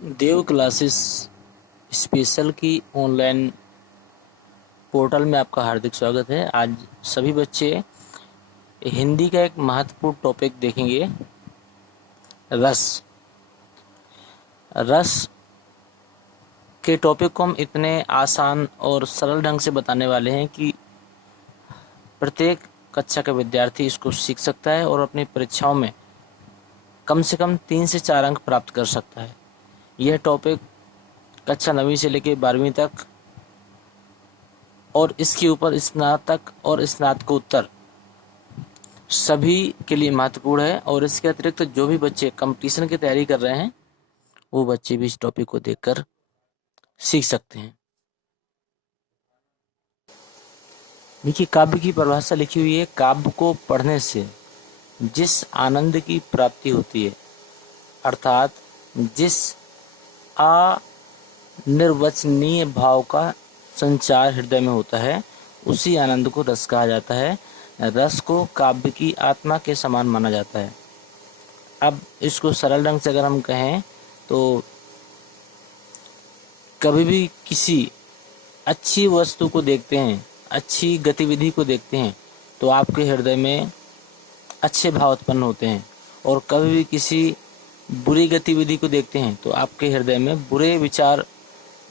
देव classes special की online portal में आपका हार्दिक स्वागत है। आज सभी बच्चे हिंदी का एक महत्वपूर्ण टॉपिक देखेंगे, रस। रस के टॉपिक को हम इतने आसान और सरल ढंग से बताने वाले हैं कि प्रत्येक कक्षा का विद्यार्थी इसको सीख सकता है और अपनी परीक्षाओं में कम से कम 3 से 4 अंक प्राप्त कर सकता है। यह टॉपिक कक्षा 9वीं से लेकर 12वीं तक और इसके ऊपर स्नातक और स्नातकोत्तर सभी के लिए महत्वपूर्ण है। और इसके अतिरिक्त जो भी बच्चे कंपटीशन की तैयारी कर रहे हैं वो बच्चे भी इस टॉपिक को देखकर सीख सकते हैं। देखिए, काव्य की परिभाषा लिखी हुई है, काव्य को पढ़ने से जिस आनंद की प्राप्ति होती है, अर्थात जिस अनिर्वचनीय भाव का संचार हृदय में होता है, उसी आनंद को रस कहा जाता है। रस को काव्य की आत्मा के समान माना जाता है। अब इसको सरल ढंग से अगर हम कहें तो कभी भी किसी अच्छी वस्तु को देखते हैं, अच्छी गतिविधि को देखते हैं तो आपके हृदय में अच्छे भाव उत्पन्न होते हैं, और कभी भी किसी बुरी गतिविधि को देखते हैं तो आपके हृदय में बुरे विचार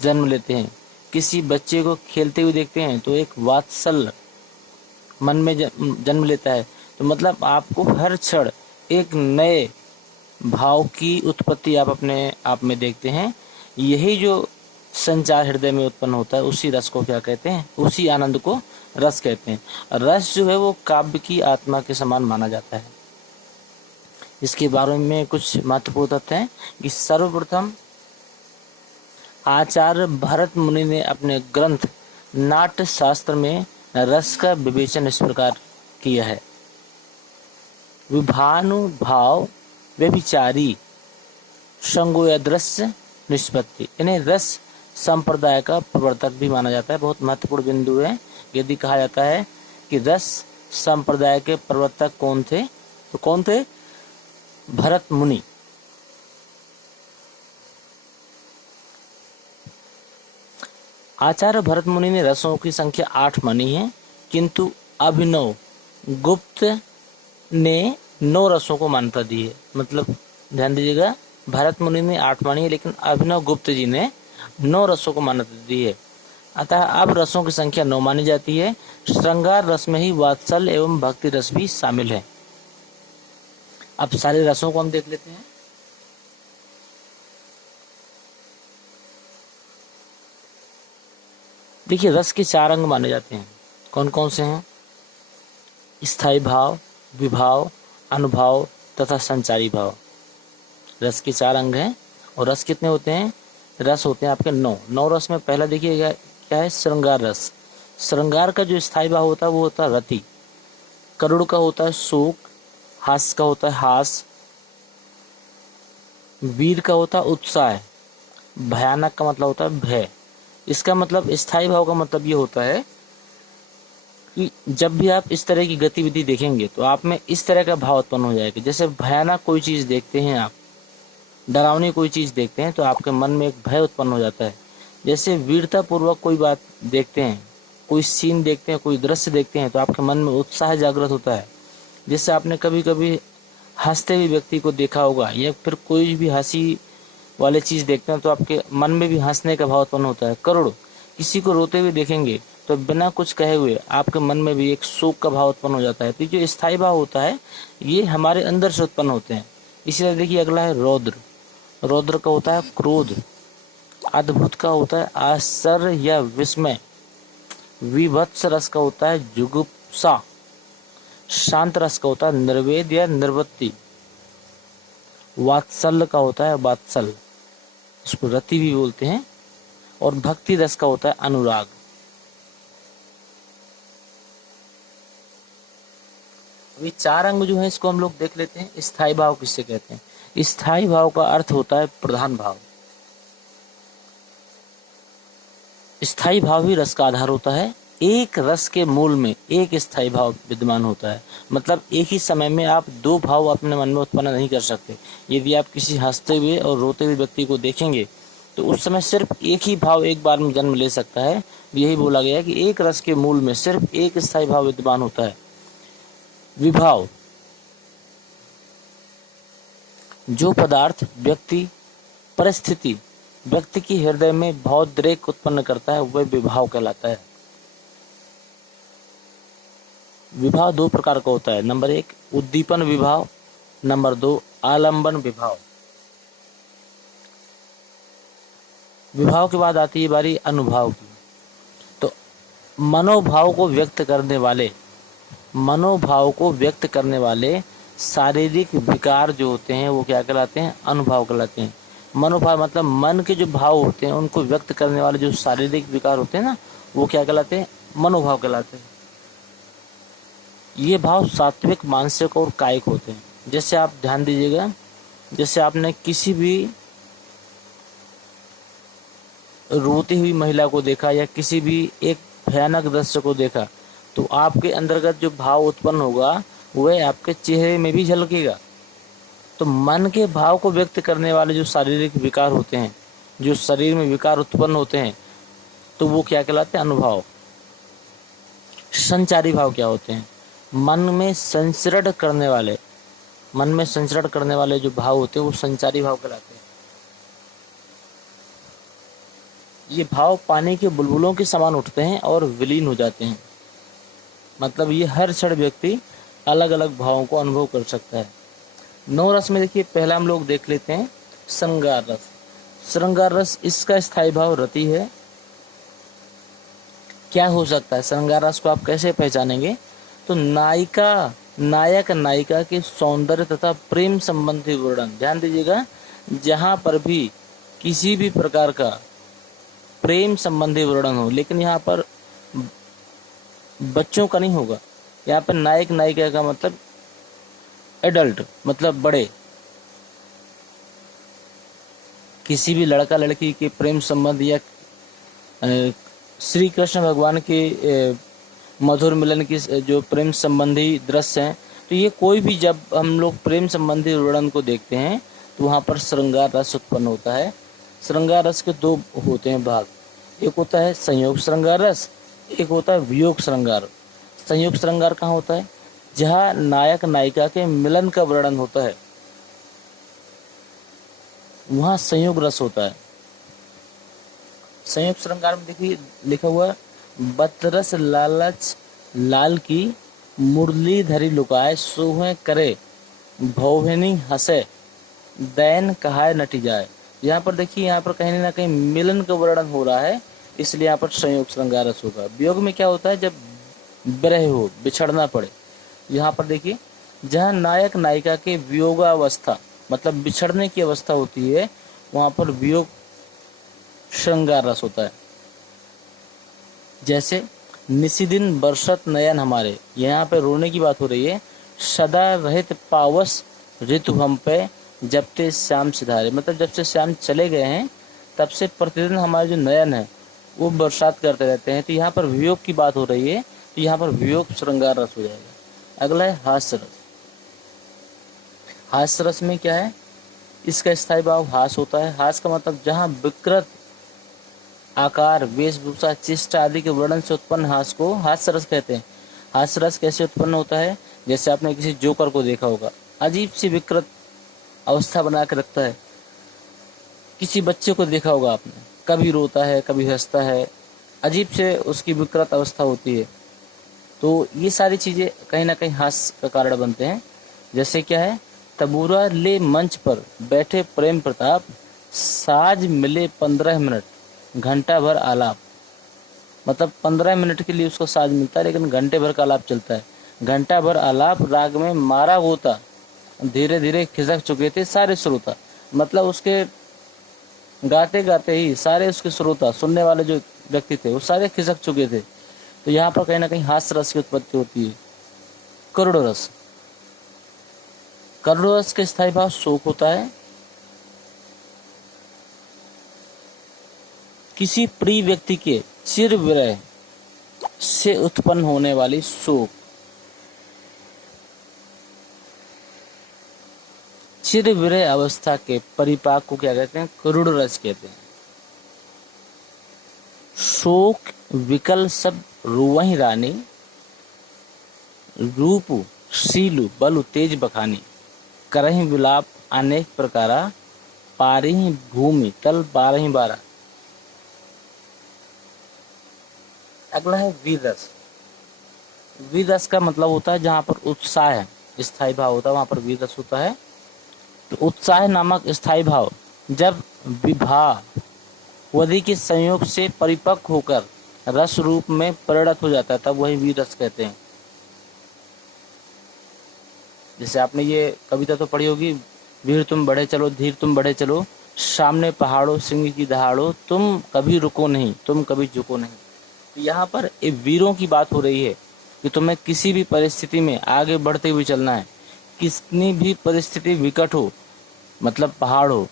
जन्म लेते हैं। किसी बच्चे को खेलते हुए देखते हैं तो एक वात्सल्य मन में जन्म लेता है। तो मतलब आपको हर क्षण एक नए भाव की उत्पत्ति आप अपने आप में देखते हैं। यही जो संचार हृदय में उत्पन्न होता है उसी रस को क्या कहते हैं, उसी आनंद को रस कहते हैं। रस जो है वो काव्य की आत्मा के समान माना जाता है। इसके बारे में कुछ महत्वपूर्ण तथ्य हैं कि सर्वप्रथम आचार्य भरत मुनि ने अपने ग्रंथ नाट्य शास्त्र में रस का विवेचन इस प्रकार किया है। विभानुभाव व्यभिचारी संगोयदृश्य निष्पत्ति, इन्हें रस संप्रदाय का प्रवर्तक भी माना जाता है। बहुत महत्वपूर्ण बिंदु है। यदि कहा जाता है कि रस संप्रदाय के प्रवर्तक कौन थे, तो कौन थे? भरत मुनि। आचार्य भरत मुनि ने रसों की संख्या 8 मानी है, किंतु अभिनव गुप्त ने 9 रसों को मान्यता दी है। मतलब ध्यान दीजिएगा, भरत मुनि ने 8 मानी है, लेकिन अभिनव गुप्त जी ने 9 रसों को मान्यता दी है। अतः अब रसों की संख्या 9 मानी जाती है। श्रृंगार रस में ही वात्सल्य एवं भक्ति रस भी शामिल है। अब सारे रसों को हम देख लेते हैं। देखिए, रस के 4 अंग माने जाते हैं। कौन कौन से हैं? स्थायी भाव, विभाव, अनुभाव तथा संचारी भाव। रस के 4 अंग हैं। और रस कितने होते हैं? रस होते हैं आपके 9 रस में पहला देखिएगा क्या है? श्रृंगार रस। श्रृंगार का जो स्थायी भाव होता है वो होता है रति। करुण का होता है शोक। हास्य का होता है हास। वीर का होता है उत्साह। भयानक का मतलब होता है भय। इसका मतलब स्थायी भाव का मतलब ये होता है कि जब भी आप इस तरह की गतिविधि देखेंगे तो आप में इस तरह का भाव उत्पन्न हो जाएगा। जैसे भयानक कोई चीज़ देखते हैं आप, डरावनी कोई चीज़ देखते हैं तो आपके मन में एक भय उत्पन्न हो जाता है। जैसे वीरतापूर्वक कोई बात देखते हैं, कोई सीन देखते हैं, कोई दृश्य देखते हैं तो आपके मन में उत्साह जागृत होता है। जैसे आपने कभी कभी हंसते हुए व्यक्ति को देखा होगा, या फिर कोई भी हंसी वाले चीज़ देखते हैं तो आपके मन में भी हंसने का भाव उत्पन्न होता है। करुण, किसी को रोते हुए देखेंगे तो बिना कुछ कहे हुए आपके मन में भी एक शोक का भाव उत्पन्न हो जाता है। तो जो स्थायी भाव होता है ये हमारे अंदर से उत्पन्न होते हैं। इसी तरह देखिए, अगला है रौद्र। रौद्र का होता है क्रोध। अद्भुत का होता है आश्चर्य या विस्मय। विभत्स रस का होता है जुगुप्सा। शांत रस का होता है निर्वेद या निर्वृत्ति। वात्सल्य का होता है वात्सल्य, इसको रति भी बोलते हैं। और भक्ति रस का होता है अनुराग। अभी 4 अंग जो है इसको हम लोग देख लेते हैं। स्थायी भाव किससे कहते हैं? स्थायी भाव का अर्थ होता है प्रधान भाव। स्थायी भाव ही रस का आधार होता है। एक रस के मूल में एक स्थायी भाव विद्यमान होता है। मतलब एक ही समय में आप दो भाव अपने मन में उत्पन्न नहीं कर सकते। यदि आप किसी हंसते हुए और रोते हुए व्यक्ति को देखेंगे तो उस समय सिर्फ एक ही भाव एक बार में जन्म ले सकता है। यही बोला गया है कि एक रस के मूल में सिर्फ एक स्थायी भाव विद्यमान होता है। विभाव, जो पदार्थ, व्यक्ति, परिस्थिति व्यक्ति के हृदय में भावोद्रेक उत्पन्न करता है वह विभाव कहलाता है। विभाव दो प्रकार का होता है। नंबर 1 उद्दीपन विभाव, नंबर 2 आलंबन विभाव। विभाव के बाद आती है बारी अनुभाव की। तो मनोभाव को व्यक्त करने वाले शारीरिक विकार जो होते हैं वो क्या कहलाते हैं? अनुभाव कहलाते हैं। मनोभाव मतलब मन के जो भाव होते हैं उनको व्यक्त करने वाले जो शारीरिक विकार होते हैं ना, वो क्या कहलाते हैं? मनोभाव कहलाते हैं। ये भाव सात्विक, मानसिक और कायिक होते हैं। जैसे आप ध्यान दीजिएगा, जैसे आपने किसी भी रोती हुई महिला को देखा या किसी भी एक भयानक दृश्य को देखा तो आपके अंतर्गत जो भाव उत्पन्न होगा वह आपके चेहरे में भी झलकेगा। तो मन के भाव को व्यक्त करने वाले जो शारीरिक विकार होते हैं, जो शरीर में विकार उत्पन्न होते हैं, तो वो क्या कहलाते हैं? अनुभाव। संचारी भाव क्या होते हैं? मन में संचरण करने वाले जो भाव होते हैं वो संचारी भाव कहलाते हैं। ये भाव पानी के बुलबुलों के समान उठते हैं और विलीन हो जाते हैं। मतलब ये हर क्षण व्यक्ति अलग अलग भावों को अनुभव कर सकता है। 9 रस में देखिए, पहला हम लोग देख लेते हैं श्रृंगार रस। श्रृंगार रस, इसका स्थायी भाव रति है। क्या हो सकता है? श्रृंगार रस को आप कैसे पहचानेंगे? तो नायक नायिका के सौंदर्य तथा प्रेम संबंधी वर्णन। ध्यान दीजिएगा, जहाँ पर भी किसी भी प्रकार का प्रेम संबंधी वर्णन हो, लेकिन यहाँ पर बच्चों का नहीं होगा। यहाँ पर नायक नायिका का मतलब एडल्ट, मतलब बड़े। किसी भी लड़का लड़की के प्रेम संबंध या श्री कृष्ण भगवान के मधुर मिलन की जो प्रेम संबंधी दृश्य हैं, तो ये कोई भी जब हम लोग प्रेम संबंधी वर्णन को देखते हैं तो वहाँ पर श्रृंगार रस उत्पन्न होता है। श्रृंगार रस के 2 होते हैं भाग। एक होता है संयोग श्रृंगार रस, एक होता है वियोग श्रृंगार। संयोग श्रृंगार कहाँ होता है? जहाँ नायक नायिका के मिलन का वर्णन होता है, वहाँ संयोग रस होता है। संयोग श्रृंगार में देखिए लिखा हुआ, बतरस लालच लाल की मुरली धरी लुकाए, सोहे करे भौभनी हंसे दैन कहाय नटी जाए। यहाँ पर देखिए, यहाँ पर कहीं ना कहीं मिलन का वर्णन हो रहा है, इसलिए यहाँ पर संयोग श्रृंगार रस होगा। वियोग में क्या होता है? जब विरह हो, बिछड़ना पड़े। यहाँ पर देखिए, जहाँ नायक नायिका के वियोगावस्था मतलब बिछड़ने की अवस्था होती है, वहाँ पर वियोग श्रृंगार रस होता है। जैसे निशिदिन बरसत नयन हमारे, यहाँ पे रोने की बात हो रही है। सदा रहित पावस ऋतु हम पे जब ते श्याम सिधारे, मतलब जब से श्याम चले गए हैं तब से प्रतिदिन हमारे जो नयन है वो बरसात करते रहते हैं। तो यहाँ पर वियोग की बात हो रही है, तो यहाँ पर वियोग श्रृंगार रस हो जाएगा। अगला है हास्य रस। हास्य रस में क्या है? इसका स्थायी भाव हास होता है। हास का मतलब जहाँ विकृत आकार, वेशभूषा, चेष्टा आदि के वर्णन से उत्पन्न हास को हास्य रस कहते हैं। हास्य रस कैसे उत्पन्न होता है? जैसे आपने किसी जोकर को देखा होगा, अजीब सी विकृत अवस्था बना के रखता है। किसी बच्चे को देखा होगा आपने, कभी रोता है कभी हंसता है, अजीब से उसकी विकृत अवस्था होती है। तो ये सारी चीज़ें कहीं ना कहीं हास्य का कारण बनते हैं। जैसे क्या है? तबूरा ले मंच पर बैठे प्रेम प्रताप, साज मिले 15 मिनट घंटा भर आलाप। मतलब 15 मिनट के लिए उसको साज मिलता है, लेकिन घंटे भर का आलाप चलता है। घंटा भर आलाप राग में मारा गोता, धीरे धीरे खिसक चुके थे सारे श्रोता। मतलब उसके गाते गाते ही सारे उसके श्रोता, सुनने वाले जो व्यक्ति थे, वो सारे खिसक चुके थे। तो यहाँ पर कहीं ना कहीं हास्य रस की उत्पत्ति होती है। करुण रस। करुण रस के स्थायी भाव शोक होता है। किसी प्रिय व्यक्ति के चिर विरह से उत्पन्न होने वाली शोक। चिर विरह अवस्था के परिपाक को क्या कहते हैं? करुण रस कहते हैं। शोक विकल सब रुवहि रानी, रूप शीलु बलु तेज बखानी, करहि विलाप अनेक प्रकारा, पारिहि भूमि तल बारहि बारा। अगला है वीर रस। वीर रस का मतलब होता है जहाँ पर उत्साह है, स्थायी भाव होता है, वहाँ पर वीर रस होता है। तो उत्साह नामक स्थायी भाव जब विवाह वधि के संयोग से परिपक्व होकर रस रूप में परिणत हो जाता है तब वही वीर रस कहते हैं। जैसे आपने ये कविता तो पढ़ी होगी, वीर तुम बढ़े चलो, धीर तुम बढ़े चलो, सामने पहाड़ों सिंह की दहाड़ो, तुम कभी रुको नहीं, तुम कभी झुको नहीं। तो यहाँ पर वीरों की बात हो रही है कि तुम्हें किसी भी परिस्थिति में आगे बढ़ते हुए चलना है। कितनी भी परिस्थिति विकट हो, मतलब पहाड़ हो,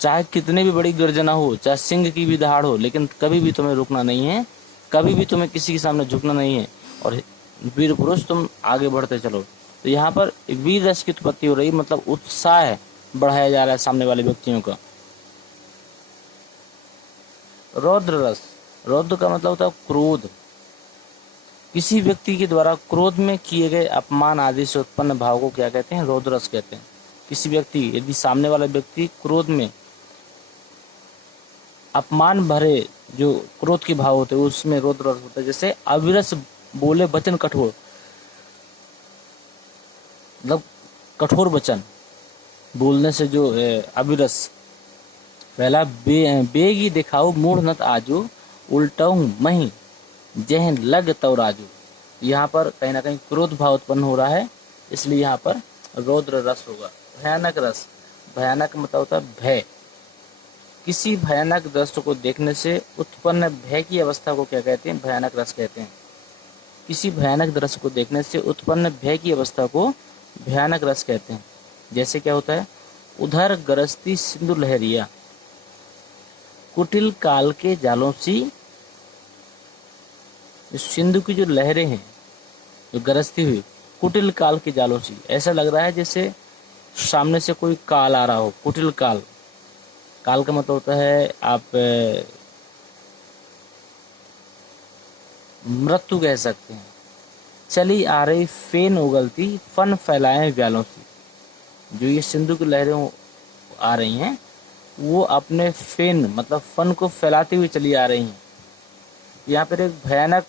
चाहे कितनी भी बड़ी गर्जना हो, चाहे सिंह की भी दहाड़ हो, लेकिन कभी भी तुम्हें रुकना नहीं है, कभी भी तुम्हें किसी के सामने झुकना नहीं है। और वीर पुरुष तुम आगे बढ़ते चलो। तो यहाँ पर वीर रस की उत्पत्ति हो रही, मतलब उत्साह बढ़ाया जा रहा है सामने वाले व्यक्तियों का। रौद्र रस। रौद्र का मतलब होता है क्रोध। किसी व्यक्ति के द्वारा क्रोध में किए गए अपमान आदि से उत्पन्न भाव को क्या कहते हैं? रौद्र रस कहते हैं। किसी व्यक्ति, यदि सामने वाला व्यक्ति क्रोध में अपमान भरे जो क्रोध के भाव होते हैं उसमें रौद्र रस होता है। जैसे अविरस बोले वचन कठोर, मतलब कठोर वचन बोलने से जो अविरस पहला बेगी दिखाओ मूढ़ नत आजो, उल्टाऊ मही जहन लग तव राजू। यहाँ पर कहीं ना कहीं क्रोध भाव उत्पन्न हो रहा है, इसलिए यहाँ पर रौद्र रस होगा। भयानक रस। भयानक मतलब होता है भय। किसी भयानक दृश्य को देखने से उत्पन्न भय की अवस्था को क्या कहते हैं? भयानक रस कहते हैं। किसी भयानक दृश्य को देखने से उत्पन्न भय की अवस्था को भयानक रस कहते हैं। जैसे क्या होता है? उधर गरजती सिंधु लहरिया, कुटिल काल के जालों सी। सिंधु की जो लहरें हैं जो गरजती हुई, कुटिल काल के जालों सी, ऐसा लग रहा है जैसे सामने से कोई काल आ रहा हो। कुटिल काल, काल का मतलब होता है आप मृत्यु कह सकते हैं। चली आ रही फेन उगलती, फन फैलाए व्यालों से। जो ये सिंधु की लहरें आ रही हैं वो अपने फेन मतलब फन को फैलाती हुई चली आ रही हैं। यहाँ पर एक भयानक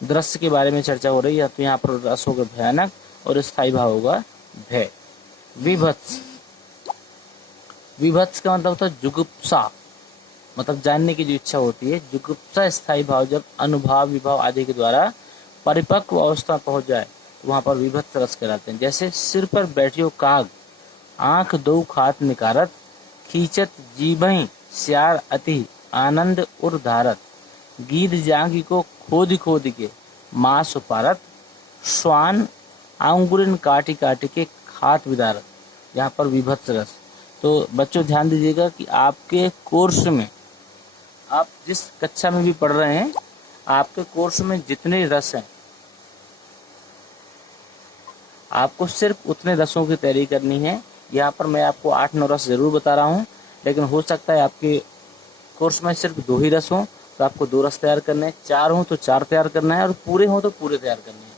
दृश्य के बारे में चर्चा हो रही है। तो यहाँ पर रस होगा भयानक और स्थायी भाव होगा भय। विभत्स। विभत्स का मतलब होता है जुगुप्सा, मतलब जानने की जो इच्छा होती है। जुगुप्सा स्थायी भाव जब अनुभव विभाव आदि के द्वारा परिपक्व अवस्था पहुंच जाए तो वहां पर विभत्स रस कहलाते हैं। जैसे सिर पर बैठियो काग, आंख दो खात निकारत, खींचत जीभहि श्यार अति आनंद उर धारत, गीत जांगी को खोद खोद के मांस उपारत, श्वान अंगुरिन काटी काटी के खात विदारत। यहाँ पर विभत्स रस। तो बच्चों ध्यान दीजिएगा कि आपके कोर्स में, आप जिस कक्षा में भी पढ़ रहे हैं, आपके कोर्स में जितने रस हैं आपको सिर्फ उतने रसों की तैयारी करनी है। यहाँ पर मैं आपको 8-9 रस जरूर बता रहा हूँ, लेकिन हो सकता है आपके कोर्स में सिर्फ 2 ही रस हों तो आपको 2 रस तैयार करने हैं, 4 हों तो 4 तैयार करना है, और पूरे हों तो पूरे तैयार करने हैं।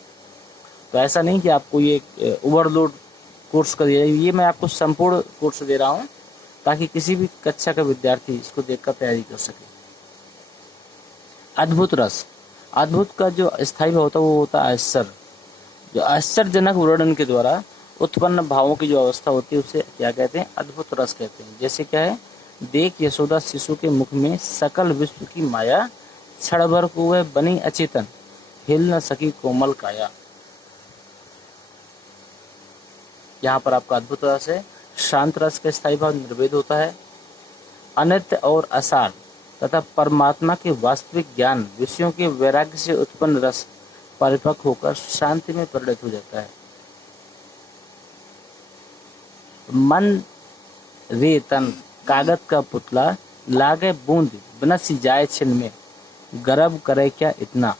तो ऐसा नहीं कि आपको ये ओवरलोड कोर्स कर दिया, ये मैं आपको संपूर्ण कोर्स दे रहा हूँ ताकि किसी भी कक्षा का विद्यार्थी इसको देखकर तैयारी कर सके। अद्भुत रस। अद्भुत का जो स्थायी भाव होता है वो होता है आश्चर्य। जो आश्चर्यजनक वर्णन के द्वारा उत्पन्न भावों की जो अवस्था होती है उसे क्या कहते हैं? अद्भुत रस कहते हैं। जैसे क्या है? देख यशोदा शिशु के मुख में सकल विश्व की माया, क्षण भर को वह बनी अचेतन, हिल न सकी कोमल काया। यहाँ पर आपका अद्भुत रस है। शांत रस का स्थायी भाव निर्वेद होता है। अनित्य और असार तथा परमात्मा के वास्तविक ज्ञान विषयों के वैराग्य से उत्पन्न रस परिपक्व होकर शांति में परिणत हो जाता है। मन रे तन कागज का पुतला, लागे बूंद बनसी जाए छिन में, गर्व करे क्या इतना।